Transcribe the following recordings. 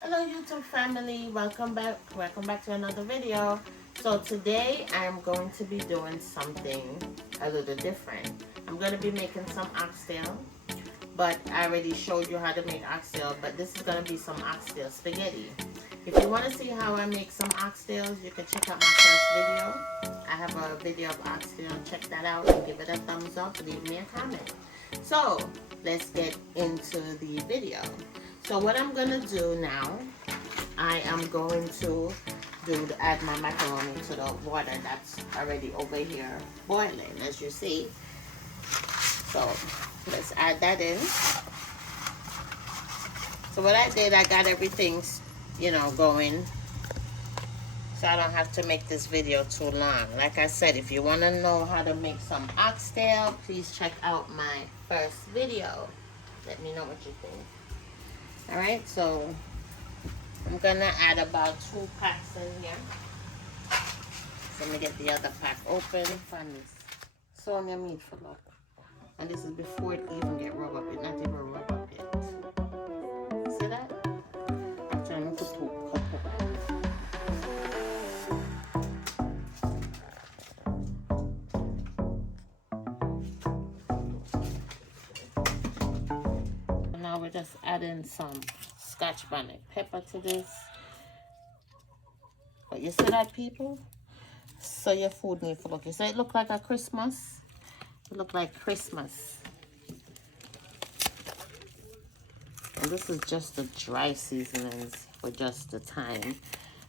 Hello YouTube family, welcome back to another video. So today I'm going to be doing something a little different. I'm going to be making some oxtail, but I already showed you how to make oxtail, but this is going to be some oxtail spaghetti. If you want to see how I make some oxtails, you can check out my first video. I have a video of oxtail. Check that out and give it a thumbs up, leave me a comment. So let's get into the video. So what I'm gonna do now, I am going to add my macaroni to the water that's already over here boiling, as you see. So let's add that in. So what I did, I got everything, going, so I don't have to make this video too long. Like I said, if you want to know how to make some oxtail, please check out my first video. Let me know what you think. Alright, so I'm gonna add about 2 packs in here. So let me get the other pack open. Find this. So on your meat for luck. And this is before it even get rubbed up. It's not even rubbed up yet. See that? I'm trying to put 2 cups of now we're just adding some Scotch bonnet pepper to this. But you see that, people? So your food needs to look. You say it look like a Christmas? It look like Christmas. And this is just the dry seasonings for just the thyme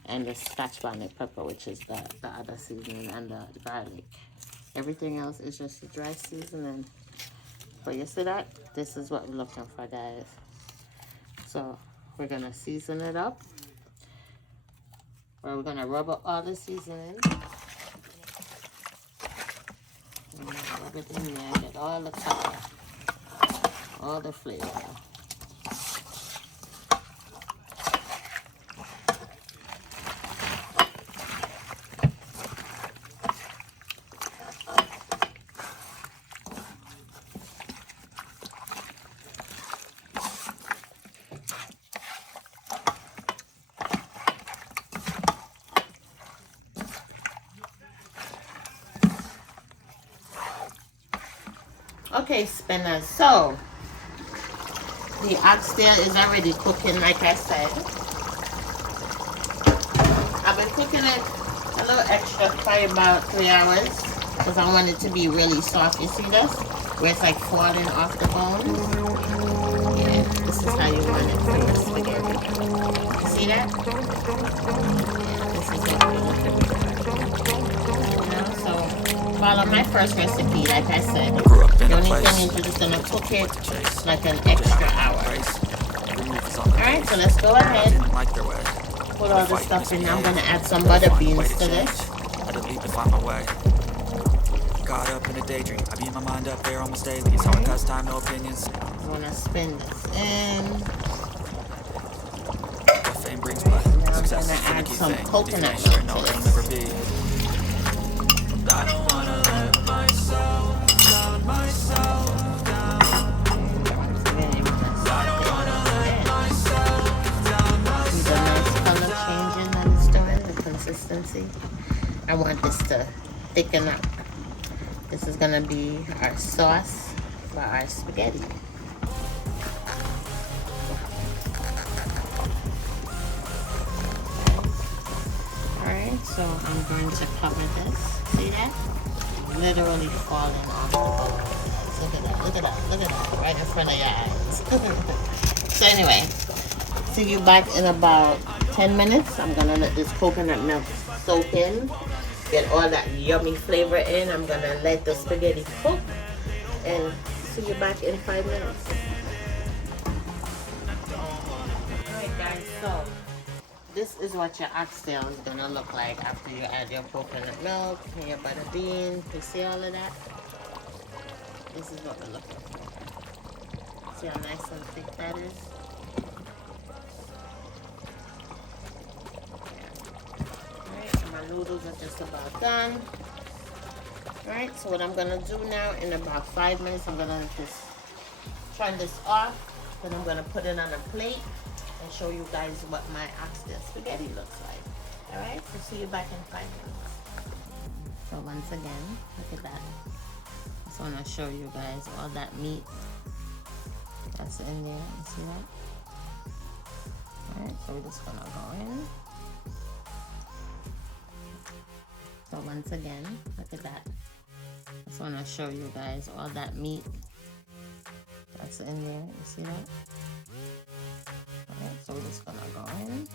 and the Scotch bonnet pepper, which is the other seasoning, and the garlic. Everything else is just the dry seasoning. But you see that? This is what we're looking for, guys. So we're gonna season it up. Or we're gonna rub up all the seasoning. Rub it in there, get all the color, all the flavor. Okay, spinners, so the oxtail is already cooking, like I said. I've been cooking it a little extra for about 3 hours because I want it to be really soft. You see this? Where it's like falling off the bone. Yeah, this is how you want it for your spaghetti. You see that? Yeah, this is what you want to be. So follow my first recipe, like I said. The only thing is you're just gonna cook it like an extra hour. Alright, so let's go ahead. Put all the stuff in. I'm gonna add some butter beans to this. Caught up in a daydream. I beat my mind up there almost daily. It's hard past time, no opinions. I'm gonna spin this in. Fame brings blood. Now I'm gonna add some coconut milk to this. I don't wanna let myself down, myself down. I don't wanna let myself down, myself. See the nice color changing that it's doing, the consistency. I want this to thicken up. This is gonna be our sauce for our spaghetti. Alright, so I'm going to cover this. See that? Literally falling off the bowl. Look at that, look at that, look at that. Right in front of your eyes. So anyway, see you back in about 10 minutes. I'm gonna let this coconut milk soak in. Get all that yummy flavor in. I'm gonna let the spaghetti cook. And see you back in 5 minutes. Alright guys, so this is what your oxtail is gonna look like after you add your coconut milk and your butter bean. You see all of that? This is what we're looking for. See how nice and thick that is? Alright, my noodles are just about done. Alright, so what I'm gonna do now, in about 5 minutes, I'm gonna just turn this off. Then I'm gonna put it on a plate and show you guys what my oxtail spaghetti looks like. Alright, so see you back in 5 minutes. So once again, look at that. Just want to show you guys all that meat that's in there. You see that? Alright, so we're just gonna go in. So once again, look at that. Just want to show you guys all that meat that's in there. You see that? Alright, so we're just gonna go in.